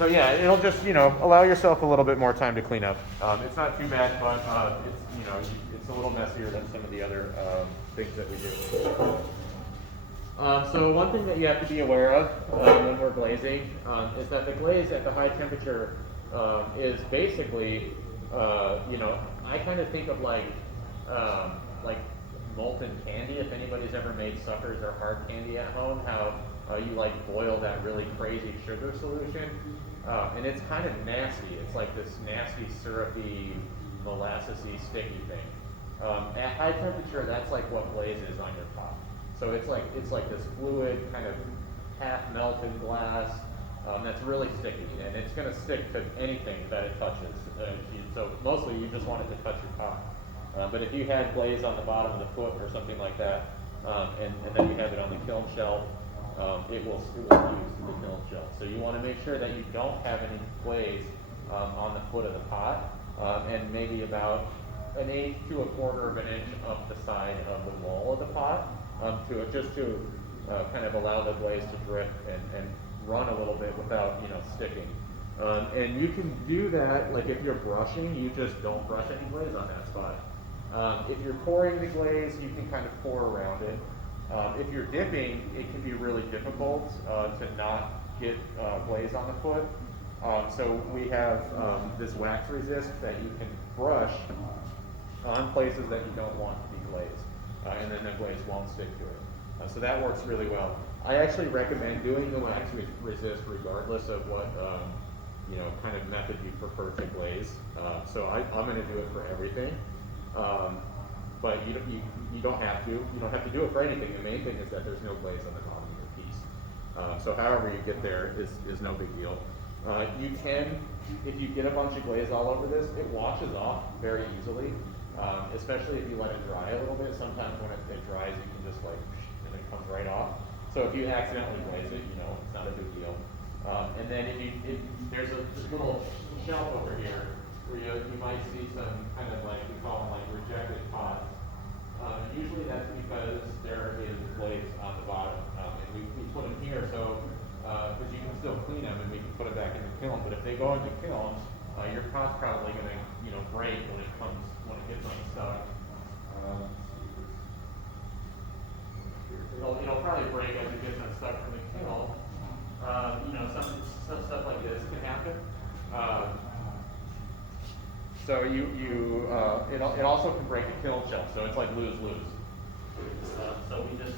So yeah, it'll just, allow yourself a little bit more time to clean up. It's not too bad, but it's a little messier than some of the other things that we do. So one thing that you have to be aware of when we're glazing is that the glaze at the high temperature is basically, I kind of think of like molten candy. If anybody's ever made suckers or hard candy at home, how you like boil that really crazy sugar solution, and it's kind of nasty. It's like this nasty, syrupy, molassesy, sticky thing. At high temperature, that's like what glaze is on your pot. So it's like this fluid, kind of half melted glass that's really sticky, and it's going to stick to anything that it touches. So mostly you just want it to touch your pot. But if you had glaze on the bottom of the foot or something like that, and then you have it on the kiln shelf, it will fuse to the kiln shelf. So you want to make sure that you don't have any glaze on the foot of the pot, and maybe about 1/8 to 1/4 of an inch up the side of the wall of the pot, to kind of allow the glaze to drip and run a little bit without sticking. And you can do that, like if you're brushing, you just don't brush any glaze on that spot. If you're pouring the glaze, you can kind of pour around it. If you're dipping, it can be really difficult to not get glaze on the foot. So we have this wax resist that you can brush on places that you don't want to be glazed, and then the glaze won't stick to it. So that works really well. I actually recommend doing the wax resist regardless of what kind of method you prefer to glaze. So I'm going to do it for everything, but you don't have to. You don't have to do it for anything. The main thing is that there's no glaze on the bottom of your piece. So however you get there is no big deal. You can, if you get a bunch of glaze all over this, it washes off very easily, especially if you let it dry a little bit. Sometimes when it dries, you can just and it comes right off. So if you accidentally glaze it, it's not a big deal. And then if there's this little shelf over here where you might see some kind of we call them rejected pots. Usually that's because there is glaze on the bottom, and we put them here so because you can still clean them and we can put them back in the kiln. But if they go into kiln, your pot's probably going to break when it gets unstuck. It'll probably break as it gets unstuck from the kiln. Some stuff like this can happen. So it also can break a kiln shelf. So it's like lose-lose. So we just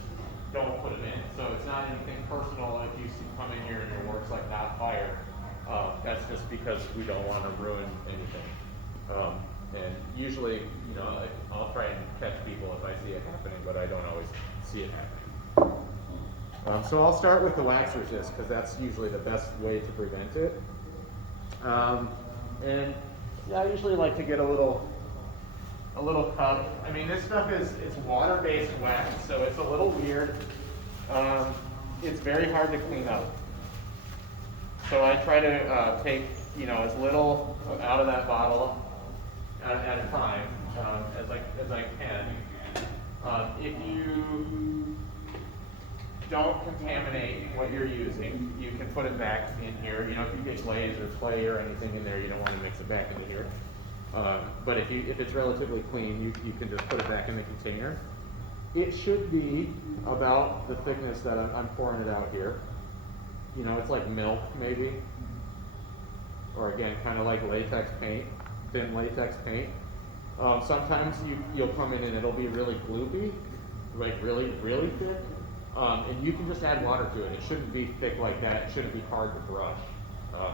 don't put them in. So it's not anything personal if you come in here and your work's not fire. That's just because we don't want to ruin anything. And usually, I'll try and catch people if I see it happening, but I don't always see it happening. So I'll start with the wax resist because that's usually the best way to prevent it. And yeah, I usually like to get a little cup. I mean, this stuff it's water-based wax, so it's a little weird. It's very hard to clean up. So I try to take as little out of that bottle at a time as I can. If you don't contaminate what you're using, you can put it back in here. If you get glaze or clay or anything in there, you don't want to mix it back into here. But if it's relatively clean, you can just put it back in the container. It should be about the thickness that I'm pouring it out here. It's like milk maybe, or again, kind of like latex paint, thin latex paint. Sometimes you'll come in and it'll be really gloopy, like really, really thick. And you can just add water to it. It shouldn't be thick like that. It shouldn't be hard to brush.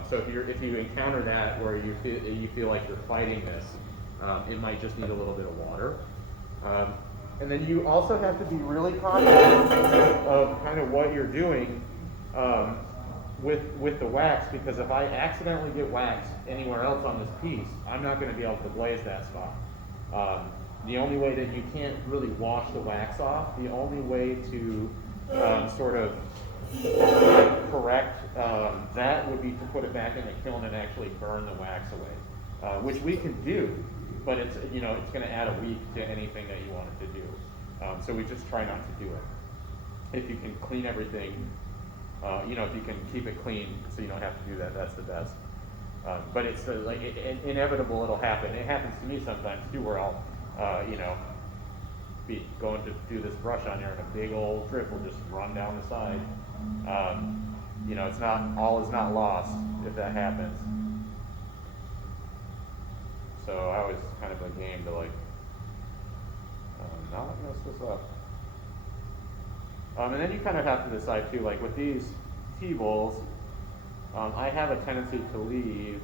So if you encounter that where you feel like you're fighting this, it might just need a little bit of water. And then you also have to be really conscious of kind of what you're doing with the wax, because if I accidentally get wax anywhere else on this piece, I'm not going to be able to glaze that spot. The only way that you can't really wash the wax off, the only way to sort of correct that would be to put it back in the kiln and actually burn the wax away, which we can do, but it's going to add a week to anything that you want it to do. So we just try not to do it. If you can clean everything If you can keep it clean so you don't have to do that, that's the best. But it's inevitable it'll happen. It happens to me sometimes too, where I'll, be going to do this brush on here and a big old drip will just run down the side. It's not, all is not lost if that happens. So I always kind of a game to not mess this up. And then you kind of have to decide too, like with these T-bowls, I have a tendency to leave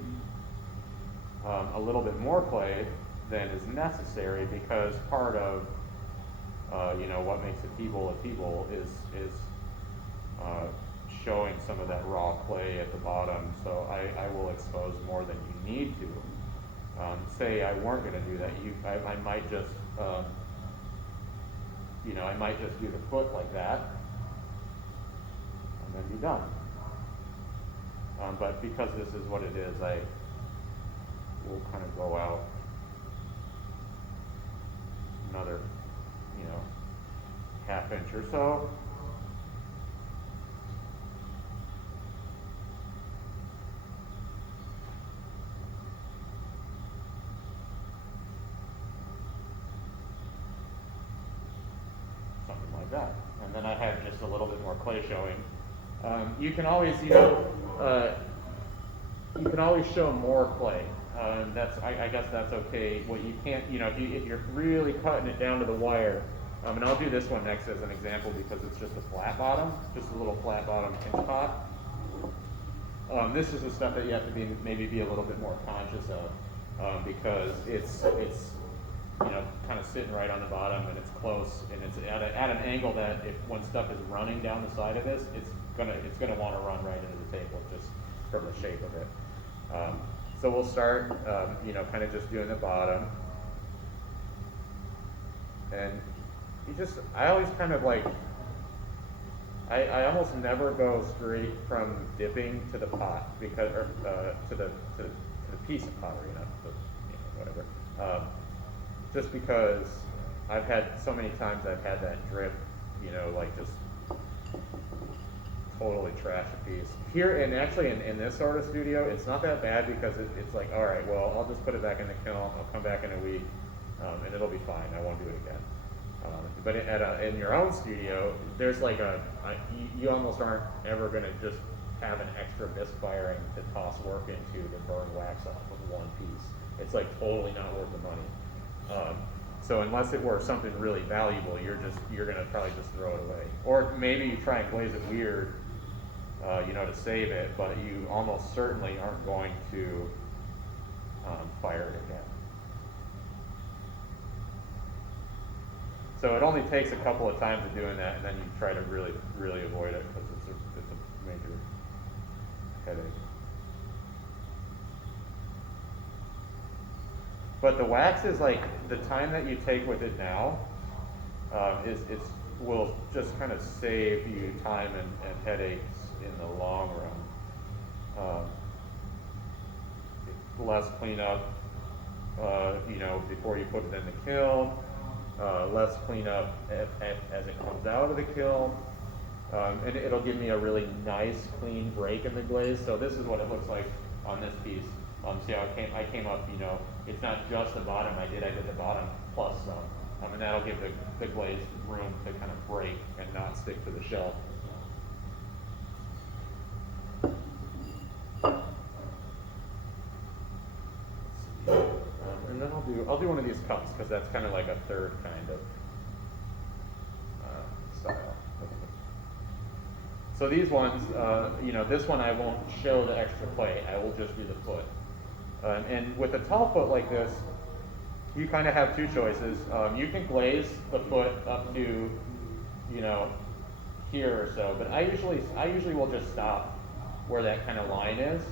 a little bit more clay than is necessary, because part of what makes a T-bowl is showing some of that raw clay at the bottom. So I will expose more than you need to. Say I weren't going to do that, I might just I might just do the foot like that and then be done. But because this is what it is, I will kind of go out another, half inch or so. Something like that. And then I have just a little bit more clay showing. You can always, you can always show more clay. I guess that's okay. What you can't, if you're really cutting it down to the wire, and I'll do this one next as an example because it's just a flat bottom, just a little flat bottom pinch pot. This is the stuff that you have to maybe be a little bit more conscious of, because it's kind of sitting right on the bottom and it's close and it's at an angle that when stuff is running down the side of this, it's gonna want to run right into the table just from the shape of it. So we'll start, kind of just doing the bottom, and I always kind of I almost never go straight from dipping to the pot or to the piece of pottery, not whatever. Just because I've had so many times I've had that drip, just totally trash a piece. Here, and actually in this sort of studio, it's not that bad because it's like, all right, well, I'll just put it back in the kiln, I'll come back in a week, and it'll be fine, I won't do it again. But in your own studio, there's you almost aren't ever going to just have an extra misfiring to toss work into to burn wax off of one piece. It's totally not worth the money. So unless it were something really valuable, you're going to probably just throw it away. Or maybe you try and glaze it weird, to save it, but you almost certainly aren't going to fire it again. So it only takes a couple of times of doing that, and then you try to really, really avoid it because it's a major headache. But the wax is the time that you take with it now will just kind of save you time and headaches in the long run. Less cleanup, before you put it in the kiln. Less cleanup as it comes out of the kiln, and it'll give me a really nice clean break in the glaze. So this is what it looks like on this piece. See how I came up, it's not just the bottom I did the bottom plus some, and that'll give the glaze room to kind of break and not stick to the shelf. And then I'll do one of these cups because that's kind of like a third kind of style. So these ones, this one I won't show the extra clay. I will just do the foot. And with a tall foot like this, you kind of have two choices. You can glaze the foot up to, here or so, but I usually will just stop where that kind of line is,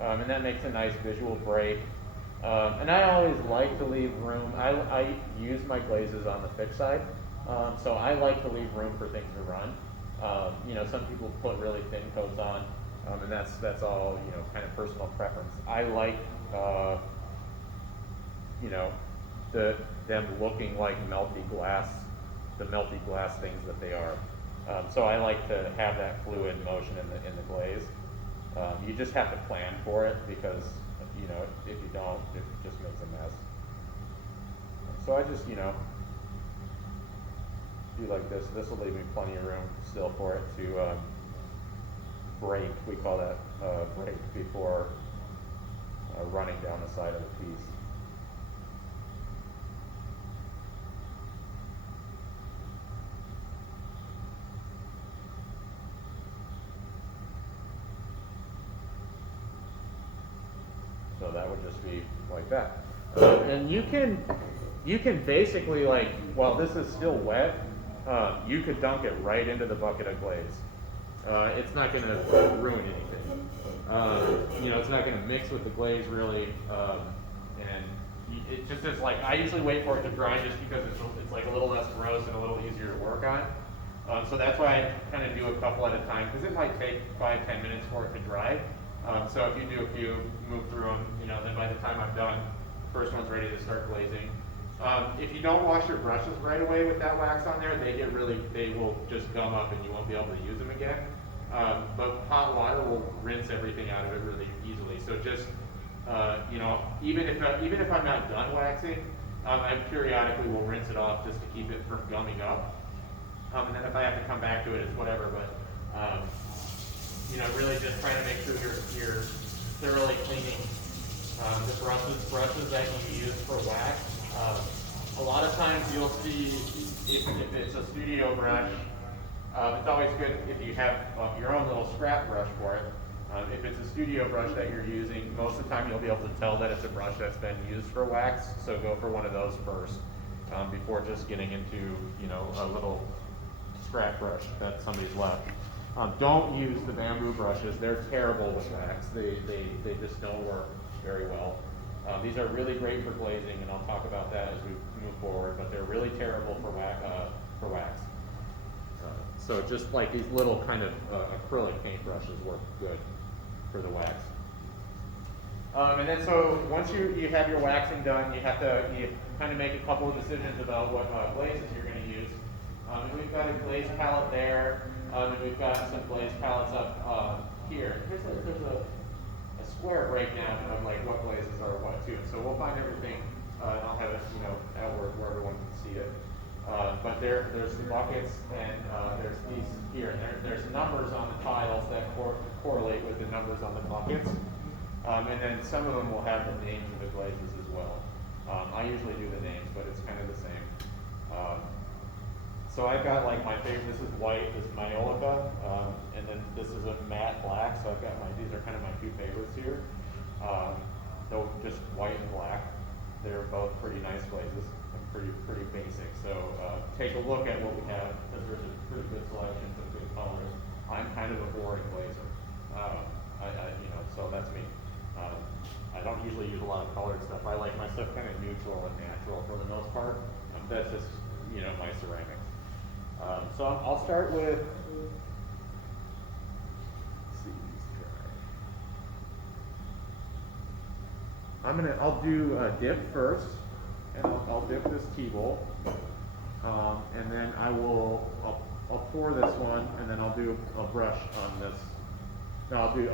and that makes a nice visual break. And I always like to leave room. I use my glazes on the thick side, so I like to leave room for things to run. Some people put really thin coats on, and that's all kind of personal preference. I like them looking like the melty glass things that they are. So I like to have that fluid motion in the glaze. You just have to plan for it because, you know, if you don't, it just makes a mess. So I just, you know, do like this. This will leave me plenty of room still for it to break. We call that break before running down the side of the piece. So that would just be like that. And you can basically, like, while this is still wet, you could dunk it right into the bucket of glaze. It's not going to ruin anything. You know, it's not going to mix with the glaze really, and it just is like, I usually wait for it to dry just because it's like a little less gross and a little easier to work on. So that's why I kind of do a couple at a time, because it might take 5-10 minutes for it to dry. So if you do a few, move through them, you know, then by the time I'm done, the first one's ready to start glazing. If you don't wash your brushes right away with that wax on there, they will just gum up and you won't be able to use them again. But hot water will rinse everything out of it really easily. So just, you know, even if I'm not done waxing, I periodically will rinse it off just to keep it from gumming up. And then if I have to come back to it, it's whatever. But you know, really just trying to make sure you're thoroughly cleaning the brushes that you use for wax. A lot of times you'll see if it's a studio brush, it's always good if you have your own little scrap brush for it. If it's a studio brush that you're using, most of the time you'll be able to tell that it's a brush that's been used for wax, so go for one of those first before just getting into, you know, a little scrap brush that somebody's left. Don't use the bamboo brushes. They're terrible with wax. They just don't work very well. These are really great for glazing, and I'll talk about that as we move forward, but they're really terrible for wax. So just like these little kind of acrylic paint brushes work good for the wax. And then so once you have your waxing done, you kind of make a couple of decisions about what glazes you're going to use. And we've got a glaze palette there, and we've got some glaze palettes up here. There's a square breakdown of like what glazes are what too. So we'll find everything, and I'll have it, you know, outward where everyone can see it. But there's the buckets, and there's these here. And there's numbers on the tiles that correlate with the numbers on the buckets. And then some of them will have the names of the glazes as well. I usually do the names, but it's kind of the same. So I've got like my favorite, this is white, this is Maiolica, and then this is a matte black, so I've got these are kind of my two favorites here. So just white and black, they're both pretty nice glazes, and pretty basic. So take a look at what we have, because there's a pretty good selection of good colors. I'm kind of a boring glazer, you know, so that's me. I don't usually use a lot of colored stuff. I like my stuff kind of neutral and natural for the most part. That's just, you know, my ceramics. So I'll start with, let's see these dry. I'll do a dip first, and I'll dip this tea bowl, and then I'll pour this one, and then I'll do a brush on this. No, I'll do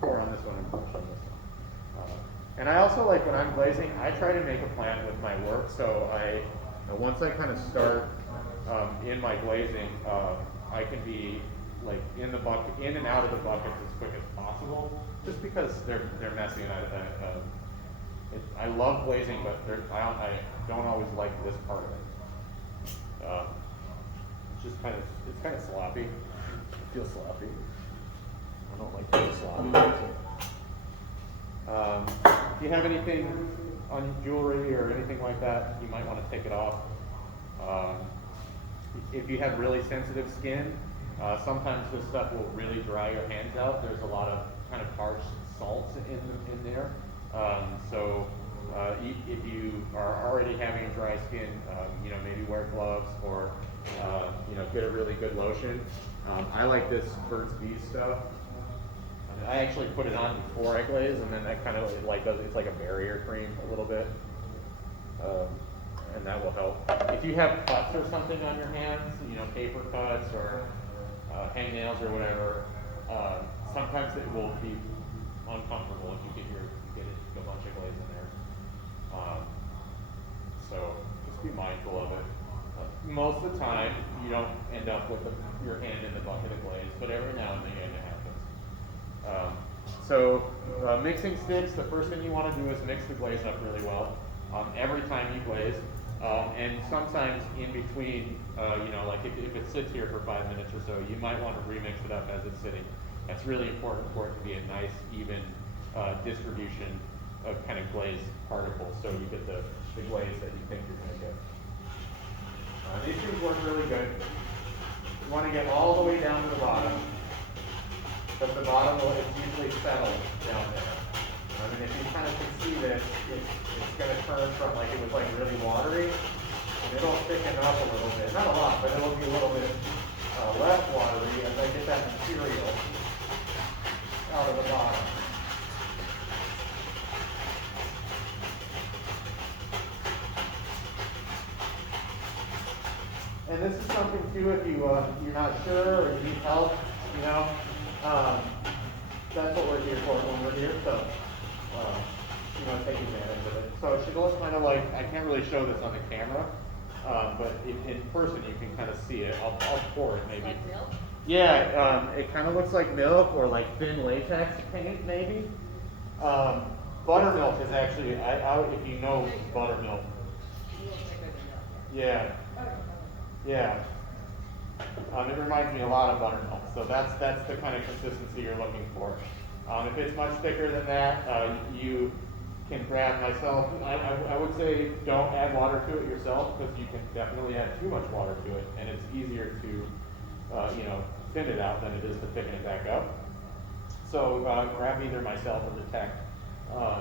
pour on this one and brush on this one. And I also like when I'm glazing, I try to make a plan with my work. So once I kind of start in my glazing, I can be like in and out of the buckets as quick as possible, just because they're messy, and I love glazing, but I don't always like this part of it. It's kind of sloppy. It feels sloppy. I don't like being sloppy. If you have anything on jewelry or anything like that, you might want to take it off. If you have really sensitive skin, sometimes this stuff will really dry your hands out. There's a lot of kind of harsh salts in there. So if you are already having dry skin, you know, maybe wear gloves or you know, get a really good lotion. I like this Burt's Bees stuff. I actually put it on before I glaze, and then that kind of like it's like a barrier cream a little bit, and that will help. If you have cuts or something on your hands, you know, paper cuts or hangnails or whatever, sometimes it will be uncomfortable if you get a bunch of glaze in there. So just be mindful of it. Most of the time, you don't end up with your hand in the bucket of glaze, but every now and then it happens. Mixing sticks, the first thing you want to do is mix the glaze up really well every time you glaze. And sometimes in between, like if it sits here for 5 minutes or so, you might want to remix it up as it's sitting. That's really important for it to be a nice, even distribution of kind of glaze particles, so you get the glaze that you think you're going to get. These things work really good. You want to get all the way down to the bottom, but the bottom is usually settled down there. And if you kind of can see this, it's going to turn from like it was like really watery, and it'll thicken up a little bit. Not a lot, but it'll be a little bit less watery as I get that material out of the bottom. And this is something too, if you're not sure or you need help, that's what we're here for when we're here. So, take advantage of it. So she looks kind of like, I can't really show this on the camera, but in person you can kind of see it. I'll pour it maybe. Like milk? Yeah, it kind of looks like milk or like thin latex paint maybe. Buttermilk is actually, if you know buttermilk. Yeah. Yeah. It reminds me a lot of buttermilk, so that's the kind of consistency you're looking for. If it's much thicker than that, you can grab myself. I would say don't add water to it yourself, because you can definitely add too much water to it, and it's easier to thin it out than it is to thicken it back up. So grab either myself or the tech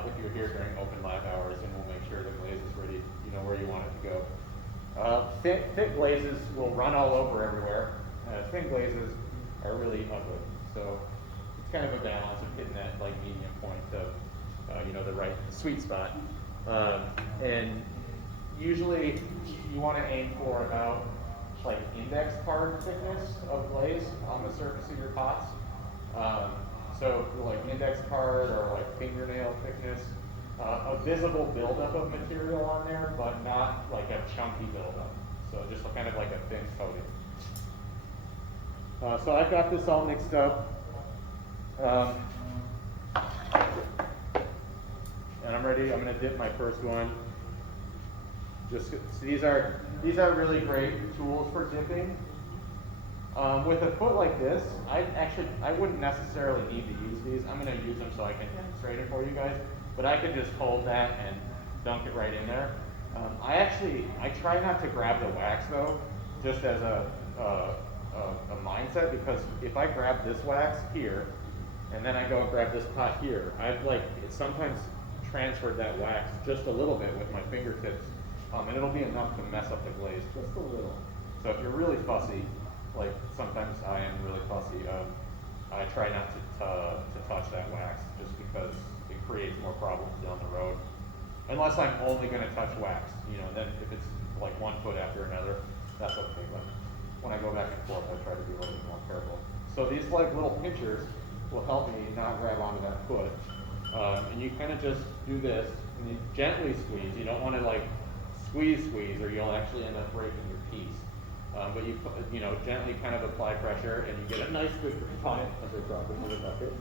if you're here during open lab hours, and we'll make sure the glaze is ready, where you want it to go. Thick glazes will run all over everywhere. Thin glazes are really ugly. So it's kind of a balance of hitting that like medium point of the right sweet spot. And usually you want to aim for about like index card thickness of glaze on the surface of your pots. So like index card or like fingernail thickness. A visible buildup of material on there, but not like a chunky buildup. So just kind of like a thin coating. So I've got this all mixed up. And I'm ready. I'm going to dip my first one. So these are really great tools for dipping. With a foot like this, I wouldn't necessarily need to use these. I'm going to use them so I can demonstrate it for you guys. But I could just hold that and dunk it right in there. I try not to grab the wax though, just as a mindset, because if I grab this wax here, and then I go and grab this pot here, I've sometimes transferred that wax just a little bit with my fingertips, and it'll be enough to mess up the glaze just a little. So if you're really fussy, like sometimes I am really fussy, I try not to touch that wax just because it creates more problems down the road. Unless I'm only going to touch wax, then if it's like 1 foot after another, that's okay. But when I go back and forth, I try to be a little bit more careful. So these like little pinchers will help me not grab onto that foot. And you kind of just do this, and you gently squeeze. You don't want to like squeeze, or you'll actually end up breaking your piece. But you gently kind of apply pressure, and you get a nice good grip on it as I drop into the bucket.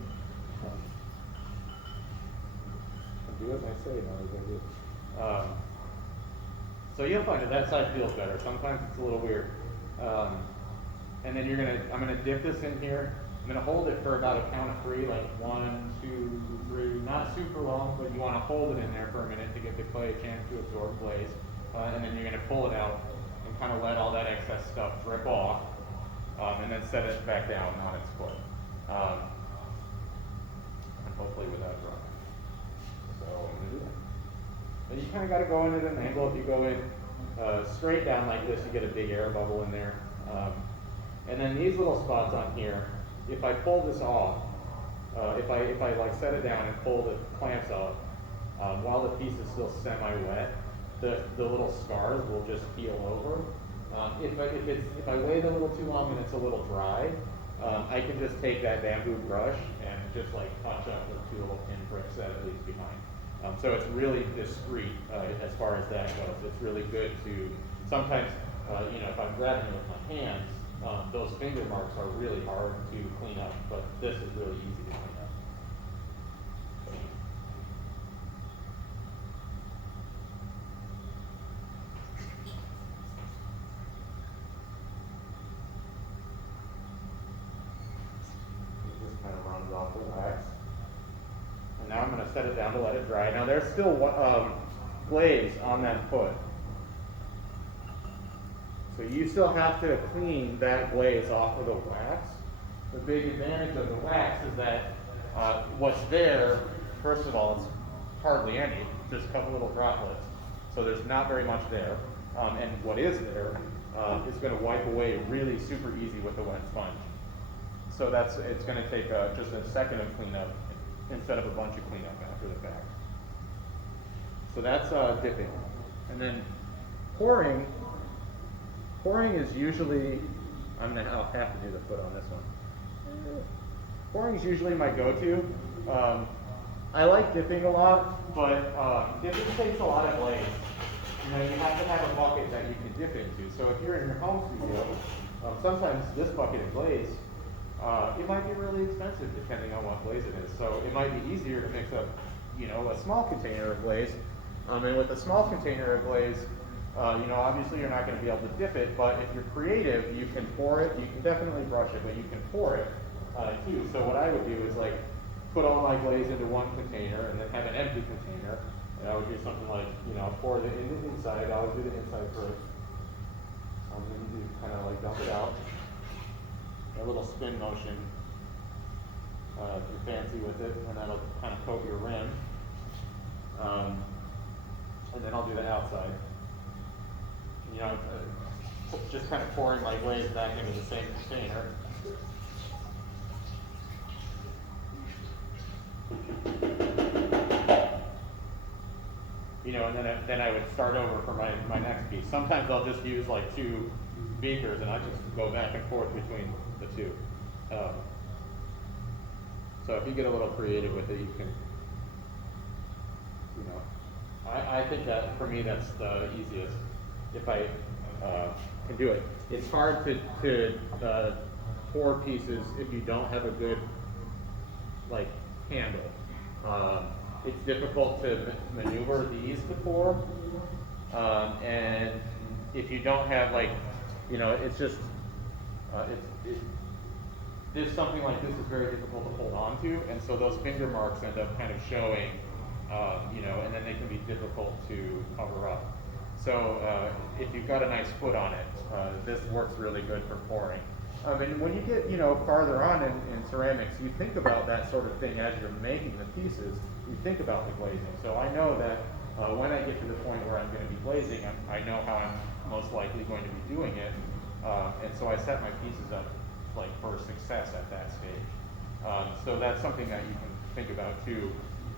Do as I say, not as I do. So you'll find that side feels better. Sometimes it's a little weird. And then I'm gonna dip this in here. I'm gonna hold it for about a count of 3, like 1, 2, 3, not super long, but you wanna hold it in there for a minute to give the clay a chance to absorb glaze. And then you're gonna pull it out and kind of let all that excess stuff drip off, and then set it back down on its foot. And hopefully without drying. So I'm going to do that. But you kind of got to go in at an angle. If you go in straight down like this, you get a big air bubble in there. And then these little spots on here, if I pull this off, if I like set it down and pull the clamps off, while the piece is still semi-wet, the little scars will just peel over. If I wait a little too long and it's a little dry, I can just take that bamboo brush and just like touch up with two little pinpricks that it leaves behind. So it's really discreet as far as that goes. It's really good to, sometimes, if I'm grabbing it with my hands, those finger marks are really hard to clean up, but this is really easy to clean up. Kind of runs off the wax. And now I'm going to set it down to let it dry. Now there's still glaze on that foot. So you still have to clean that glaze off of the wax. The big advantage of the wax is that what's there, first of all, it's hardly any, just a couple little droplets. So there's not very much there. And what is there is going to wipe away really super easy with a wet sponge. So it's going to take just a second of cleanup instead of a bunch of cleanup after the fact. So that's dipping. And then pouring is usually, I'll have to do the foot on this one. Pouring is usually my go-to. I like dipping a lot, but dipping takes a lot of glaze. You have to have a bucket that you can dip into. So if you're in your home studio, sometimes this bucket of glaze, it might be really expensive depending on what glaze it is. So it might be easier to mix up, a small container of glaze. And with a small container of glaze, obviously you're not going to be able to dip it, but if you're creative, you can pour it. You can definitely brush it, but you can pour it too. So what I would do is like put all my glaze into one container and then have an empty container. And I would do something like, pour the inside. I would do the inside first. And then you kind of like dump it out. A little spin motion if you're fancy with it, and that'll kind of coat your rim. And then I'll do the outside. Just kind of pouring my glaze back into the same container. And then I would start over for my next piece. Sometimes I'll just use like two beakers and I just go back and forth between the two. So if you get a little creative with it, you can, I think that for me that's the easiest if I can do it. It's hard to pour pieces if you don't have a good handle. It's difficult to maneuver these to pour, and if you don't have it's just this something like this is very difficult to hold on to, and so those finger marks end up kind of showing, and then they can be difficult to cover up. So if you've got a nice foot on it, this works really good for pouring. And when you get farther on in ceramics, you think about that sort of thing as you're making the pieces. You think about the glazing. So I know that when I get to the point where I'm going to be glazing, I know how I'm most likely going to be doing it, and so I set my pieces up for success at that stage. So that's something that you can think about too,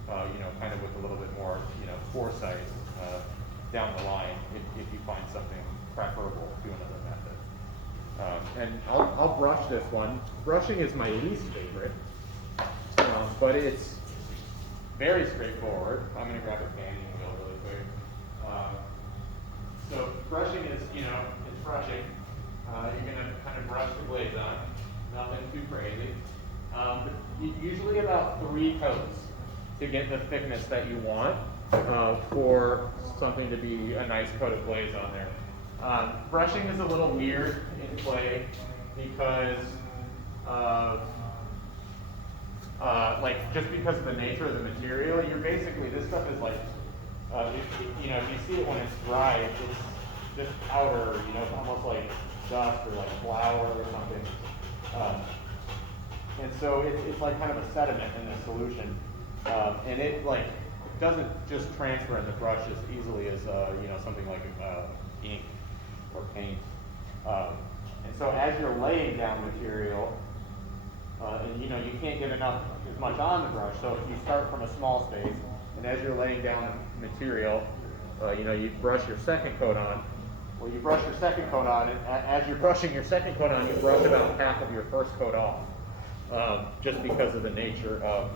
kind of with a little bit more foresight down the line if you find something preferable to another method. And I'll brush this one. Brushing is my least favorite, but it's very straightforward. I'm going to grab a banding wheel really quick. So brushing is, it's brushing. You're going to kind of brush the glaze on, nothing too crazy. Usually about 3 coats to get the thickness that you want for something to be a nice coat of glaze on there. Brushing is a little weird in clay because just because of the nature of the material, you're basically, this stuff is if you see it when it's dry, it's just powder, it's almost like dust or flour or something. And so it's like kind of a sediment in the solution. And it doesn't just transfer in the brush as easily as something like ink or paint. And so as you're laying down material, and you can't get as much on the brush, so if you start from a small space, and as you're laying down material, you brush your second coat on, Well, you brush your second coat on, and as you're brushing your second coat on, you brush about half of your first coat off, just because of the nature of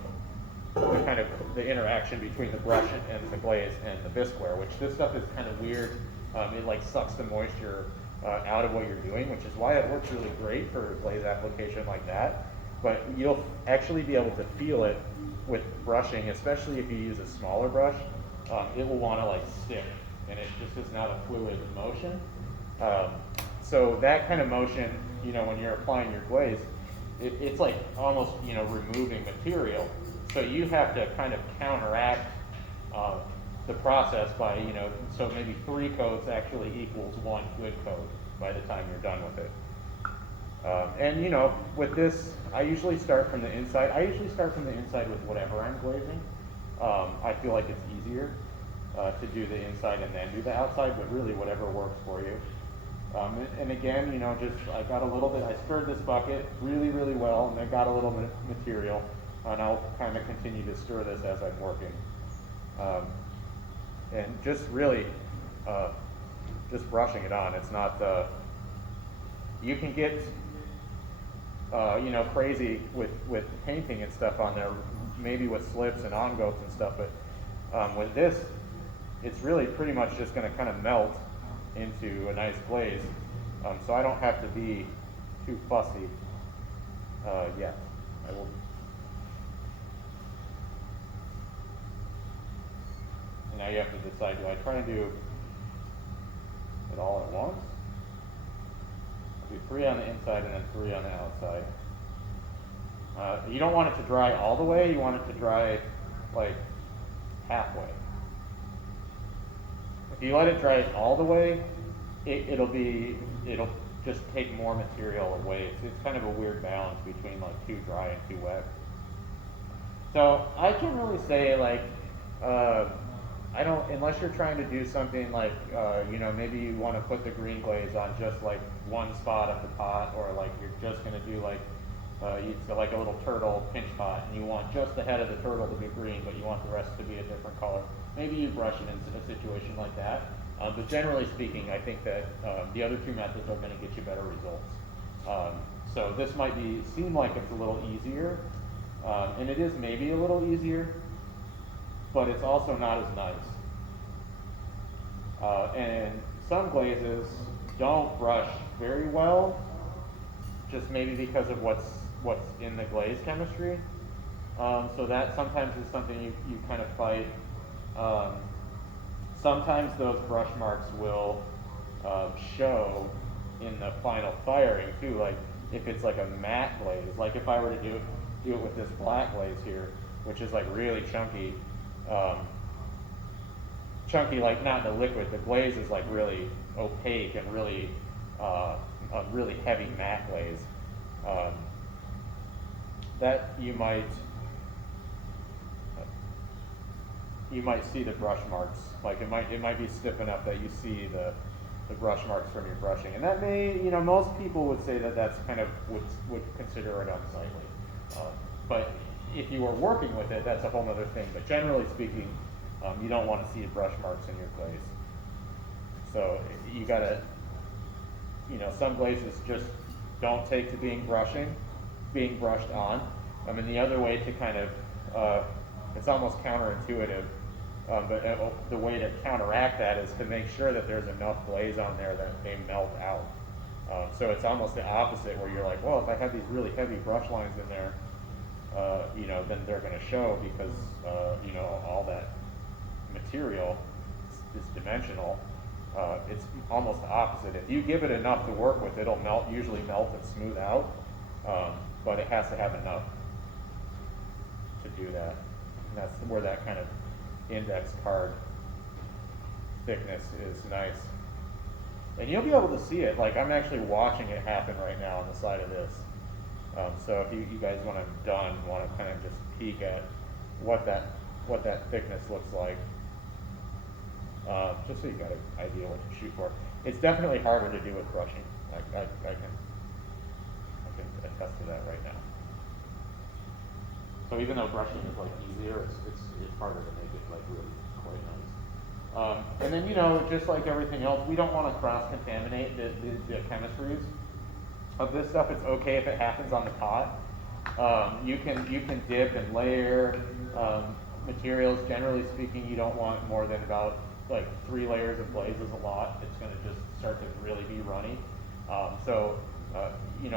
the kind of the interaction between the brush and the glaze and the bisqueware, which this stuff is kind of weird. It like sucks the moisture out of what you're doing, which is why it works really great for a glaze application like that. But you'll actually be able to feel it with brushing, especially if you use a smaller brush. It will want to like stick, and it just is not a fluid motion. So that kind of motion, you know, when you're applying your glaze, it's like almost, you know, removing material. So you have to kind of counteract the process by, you know, so maybe 3 coats actually equals 1 good coat by the time you're done with it. And you know, with this, I usually start from the inside. I usually start from the inside with whatever I'm glazing. I feel like it's easier to do the inside and then do the outside, but really whatever works for you. And again, you know, just I got a little bit, I stirred this bucket really, really well, and I got a little bit of material, and I'll kind of continue to stir this as I'm working. And just really, just brushing it on. It's not, you can get, you know, crazy with painting and stuff on there, maybe with slips and on-goats and stuff, but with this, it's really pretty much just going to kind of melt into a nice glaze, so I don't have to be too fussy yet. I will. And now you have to decide, do I try and do it all at once? Do 3 on the inside and then 3 on the outside. You don't want it to dry all the way, you want it to dry like halfway. If you let it dry all the way, it'll just take more material away. It's kind of a weird balance between like too dry and too wet. So I can really say like, I don't, unless you're trying to do something like, you know, maybe you want to put the green glaze on just like one spot of the pot, or like you're just going to do like, like a little turtle pinch pot, and you want just the head of the turtle to be green, but you want the rest to be a different color. Maybe you brush it in a situation like that. But generally speaking, I think that the other 2 methods are going to get you better results. So this might seem like it's a little easier, and it is maybe a little easier, but it's also not as nice. And some glazes don't brush very well, just maybe because of what's in the glaze chemistry. So that sometimes is something you kind of fight. Sometimes those brush marks will show in the final firing too, like if it's like a matte glaze, like if I were to do it with this black glaze here, which is like really chunky, like not the liquid, the glaze is like really opaque and really a really heavy matte glaze. That you might see the brush marks, like it might be stiff enough that you see the brush marks from your brushing, and that may, you know, most people would say that that's kind of would consider it unsightly. But if you were working with it, that's a whole other thing. But generally speaking, you don't want to see brush marks in your glaze. So you gotta, you know, some glazes just don't take to being brushed on. I mean, the other way to kind of, it's almost counterintuitive, but the way to counteract that is to make sure that there's enough glaze on there that they melt out. So it's almost the opposite, where you're like, well, if I have these really heavy brush lines in there, you know, then they're going to show because, you know, all that material is dimensional. It's almost the opposite. If you give it enough to work with, it'll usually melt and smooth out, but it has to have enough to do that. And that's where that kind of index card thickness is nice. And you'll be able to see it. Like, I'm actually watching it happen right now on the side of this. So if you guys, when I'm done, want to kind of just peek at what that thickness looks like, just so you got an idea what to shoot for. It's definitely harder to do with brushing. I can attest to that right now. So even though brushing is like easier, it's harder to make it like really quite And then, just like everything else, we don't want to cross-contaminate the chemistries of this stuff. It's okay if it happens on the pot. You can dip and layer materials. Generally speaking, you don't want more than about like 3 layers of glaze is a lot. It's going to just start to really be runny.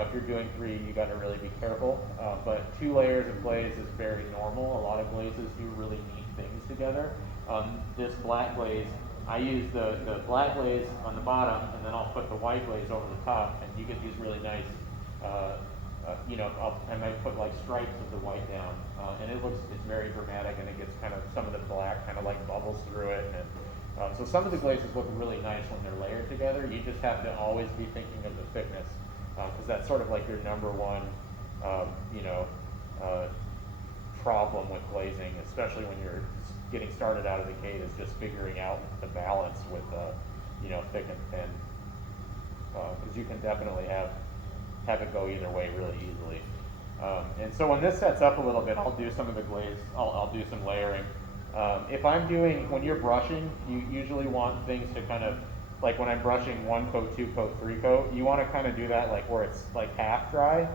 If you're doing 3, you got to really be careful. But 2 layers of glaze is very normal. A lot of glazes do really neat things together. This black glaze, I use the black glaze on the bottom, and then I'll put the white glaze over the top, and you get these really nice, I might put like stripes of the white down, and it's very dramatic, and it gets kind of, some of the black kind of like bubbles through it. And so some of the glazes look really nice when they're layered together. You just have to always be thinking of the thickness, because that's sort of like your number one, problem with glazing, especially when you're getting started out of the gate, is just figuring out the balance with, thick and thin, because you can definitely have it go either way really easily. And so when this sets up a little bit, I'll do some of the glaze. I'll do some layering. When you're brushing, you usually want things to kind of, like when I'm brushing 1 coat, 2 coat, 3 coat, you want to kind of do that like where it's like half dry,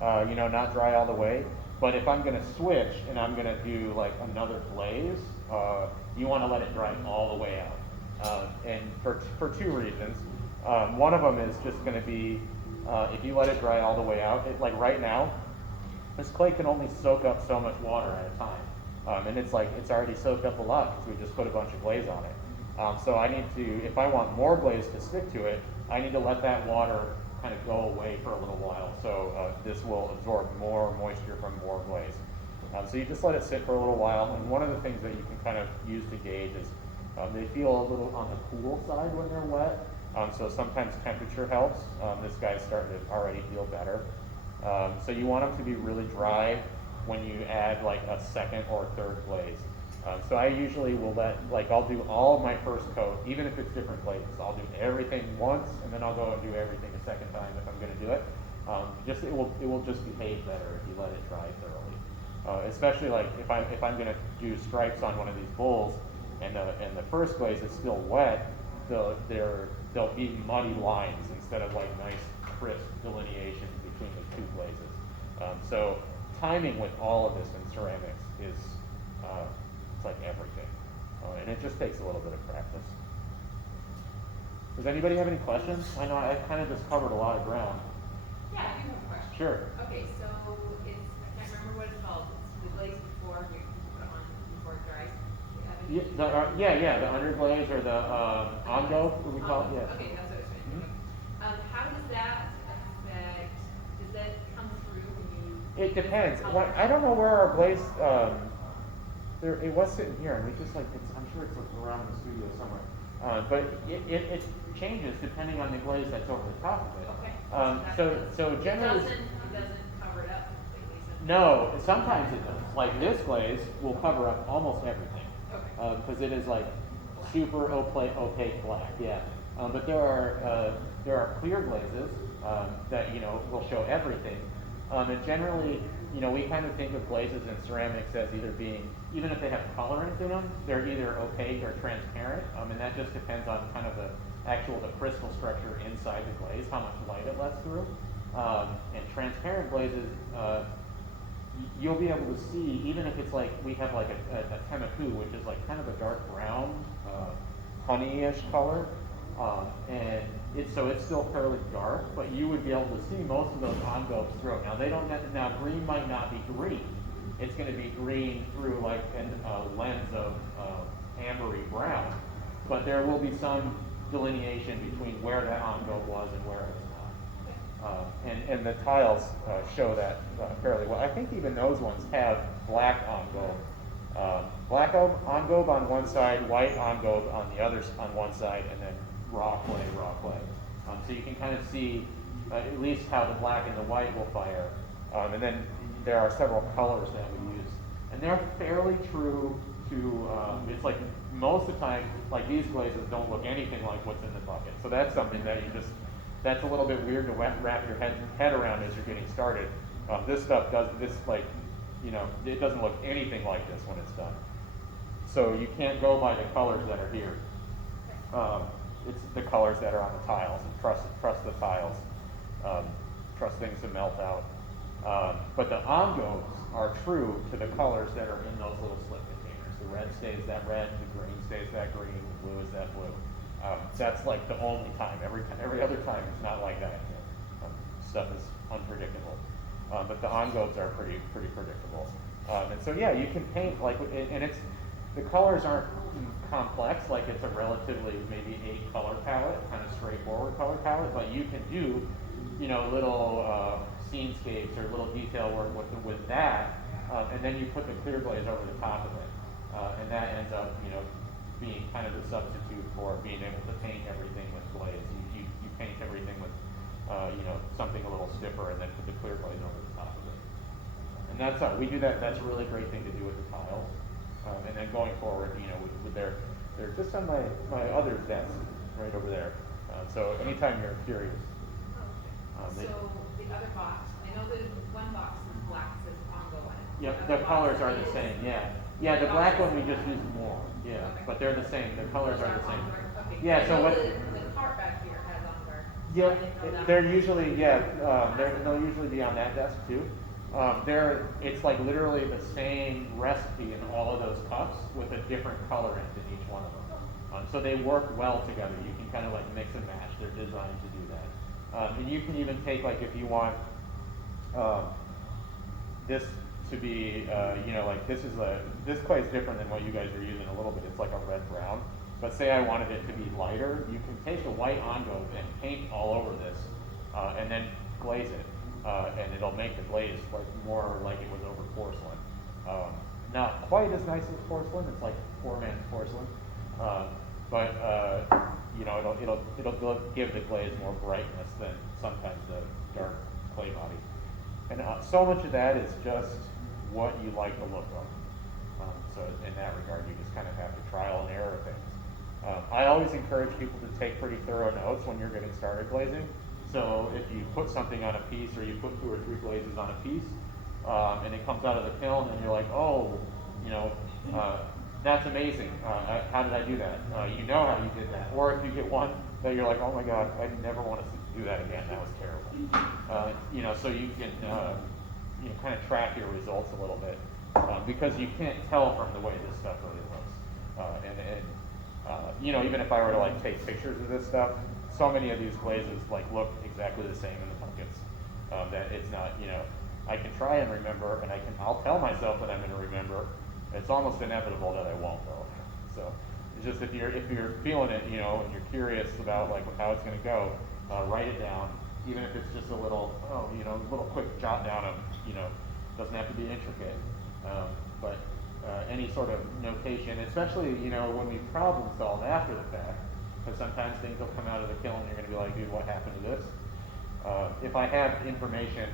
not dry all the way. But if I'm going to switch and I'm going to do like another glaze, you want to let it dry all the way out. And for 2 reasons. One of them is just going to be, if you let it dry all the way out, like right now, this clay can only soak up so much water at a time. And it's already soaked up a lot because we just put a bunch of glaze on it. So I need to, if I want more glaze to stick to it, I need to let that water kind of go away for a little while. So this will absorb more moisture from more glaze. So you just let it sit for a little while. And one of the things that you can kind of use to gauge is they feel a little on the cool side when they're wet. So sometimes temperature helps. This guy's starting to already feel better. So you want them to be really dry when you add like a second or third glaze. So I usually will I'll do all of my first coat, even if it's different glazes. I'll do everything once, and then I'll go and do everything a second time if I'm going to do it. It will just behave better if you let it dry thoroughly. Especially like if I'm going to do stripes on one of these bowls, and the first glaze is still wet, there'll be muddy lines instead of like nice crisp delineations between the 2 glazes. So timing with all of this in ceramics is it's like everything, and it just takes a little bit of practice. Does anybody have any questions? I know I kind of just covered a lot of ground. Yeah, I do have a question. Sure. Okay, so I can't remember what it's called. It's the glaze before you put it on before it dries. The underglaze or the envelope, we call it. Yeah. Okay, that's what I was trying to think of. How does that affect? Does that come through when you? It depends. I don't know where our glaze. It was sitting here, and we just I'm sure it's around the studio somewhere. But it changes depending on the glaze that's over the top of it. Okay. So generally. It doesn't cover it up completely. So No, sometimes it does. Like this glaze will cover up almost everything. Okay. Because it is like super opaque black. Yeah. But there are clear glazes that will show everything. And generally, we kind of think of glazes in ceramics as either being, even if they have colorants in them, they're either opaque or transparent. And that just depends on kind of the crystal structure inside the glaze, how much light it lets through. And transparent glazes, you'll be able to see, even if it's like, we have like a Temaku, which is like kind of a dark brown, honey-ish color. And it's still fairly dark, but you would be able to see most of those envelopes through. Now green might not be green. It's going to be green through like a lens of ambery brown, but there will be some delineation between where that envelope was and where it's not. And the tiles show that fairly well. I think even those ones have black envelope. Black envelope on one side, white envelope on the other on one side, and then raw clay. So you can kind of see at least how the black and the white will fire. And then there are several colors that we use. And they're fairly true to, it's like most of the time, like these glazes don't look anything like what's in the bucket. So that's something that that's a little bit weird to wrap your head around as you're getting started. This stuff it doesn't look anything like this when it's done. So you can't go by the colors that are here. It's the colors that are on the tiles, and trust the tiles. Trust things to melt out. But the envelopes are true to the colors that are in those little slip containers. The red stays that red, the green stays that green, the blue is that blue. That's like the only time. Every other time it's not like that. Stuff is unpredictable. But the envelopes are pretty predictable. And so yeah, you can paint like, and it's, the colors aren't complex, like it's a relatively maybe 8 color palette, kind of straightforward color palette, but you can do, you know, little scenescapes or little detail work with that, and then you put the clear glaze over the top of it, and that ends up, you know, being kind of the substitute for being able to paint everything with glaze. You paint everything with, you know, something a little stiffer, and then put the clear glaze over the top of it. And that's how we do that. That's a really great thing to do with the tiles. And then going forward, you know, with they're just on my other desk, right over there. So anytime you're curious. So the other box, I know the one box is black, says Congo on it. Yep, the colors are the same, yeah. Yeah, the black one we just use more, yeah, Okay. but they're the same, the colors are the same. Okay. Yeah, so what? The cart back here has Ongar. Yeah, they're usually, yeah, they'll usually be on that desk too. It's like literally the same recipe in all of those cups with a different colorant in each one of them. So they work well together. You can kind of like mix and match. They're designed to do that. And you can even take, like, if you want this to be, you know, like this clay is different than what you guys are using a little bit. It's like a red brown. But say I wanted it to be lighter, you can take the white envelope and paint all over this, and then glaze it. And it'll make the glaze like more like it was over porcelain. Not quite as nice as porcelain. It's like poor man's porcelain. But you know, it'll give the glaze more brightness than sometimes the dark clay body. And so much of that is just what you like the look of. So in that regard, you just kind of have to trial and error things. I always encourage people to take pretty thorough notes when you're getting started glazing. So if you put something on a piece, or you put 2 or 3 glazes on a piece, and it comes out of the kiln, and you're like, oh, you know, that's amazing. How did I do that? You know how you did that. Or if you get one that you're like, oh my God, I never want to do that again. That was terrible. You know, so you can, you know, kind of track your results a little bit, because you can't tell from the way this stuff really looks. You know, even if I were to like take pictures of this stuff, so many of these glazes like look exactly the same in the buckets, that it's not, you know, I can try and remember, and I'll tell myself that I'm going to remember. It's almost inevitable that I won't though. So it's just if you're feeling it, you know, and you're curious about like how it's going to go, write it down, even if it's just a little, you know, little quick jot down of, you know, doesn't have to be intricate, but any sort of notation, especially, you know, when we problem solve after the fact. Because sometimes things will come out of the kiln and you're going to be like, dude, what happened to this? If I have information,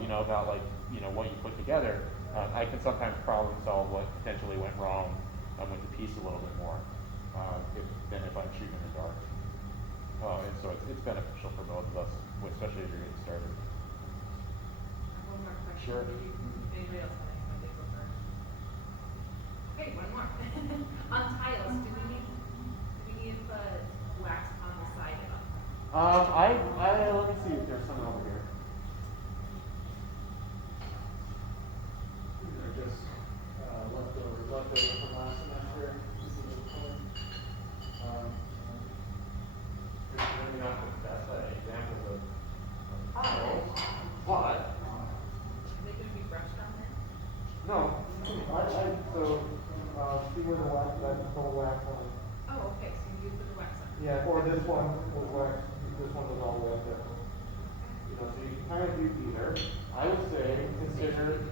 you know, about like, you know, what you put together, I can sometimes problem solve what potentially went wrong with the piece a little bit more than if I'm shooting in the dark. And so it's beneficial for both of us, especially as you're getting started. One more question. Sure. Anybody else have anything they go first? Okay, one more. On tiles, do we need to put wax on the side of them? Let me see if there's some over here. These are just leftovers from last semester. Maybe not the best examples of tiles, but Are they going to be brushed on there? no. See where the wax, that's full wax on it. Oh, okay, so you put the wax on. Yeah, or this one was wax, this one was all the way up there. You know, so you can kind of do either. I would say consider,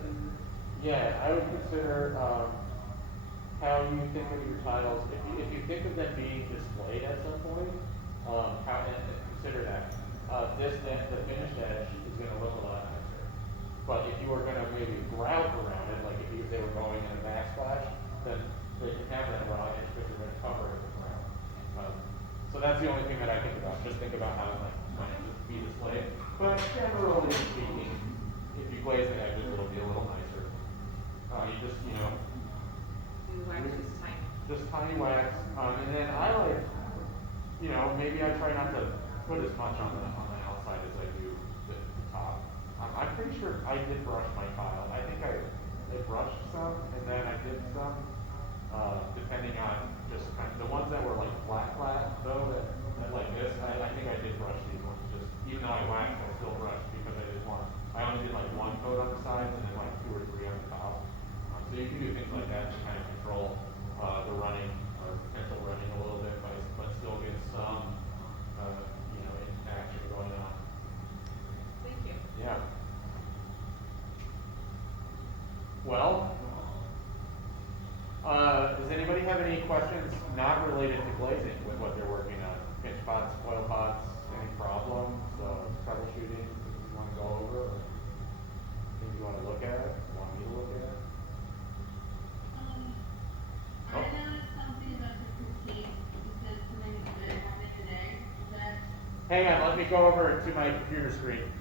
yeah, I would consider how you think of your tiles. If you think of them being displayed at some point, consider that. The finished edge is going to look a lot nicer. But if you were going to maybe grout around it, like if they were going in a backsplash, then they can have that raw edge because you're going to cover it with grout. So that's the only thing that I think about. Just think about how it might be displayed. But generally speaking, if you glaze the edges, it'll be a little nicer. You just, you know. Do the wax just tighten you know, maybe I try not to put as much on the outside as I do the top. I'm pretty sure I did brush my tile. I think I brushed some, and then I did some, depending on just kind of, the ones that were like flat though, that like this, I think I did brush these ones, just, even though I waxed, I still brushed because I only did like one coat on the sides and then like 2 or 3 on the top. So you can do things like that to kind of control, the running or potential running a little bit, but still get some, you know, action going on. Thank you. Yeah. Well, does anybody have any questions not related to glazing with what they're working on? Pinch pots, foil pots, any problems, troubleshooting, things you want to go over, or things you want to look at, want me to look at? I noticed something about the critique. You said something good happened today. Is that? Hang on, let me go over to my computer screen.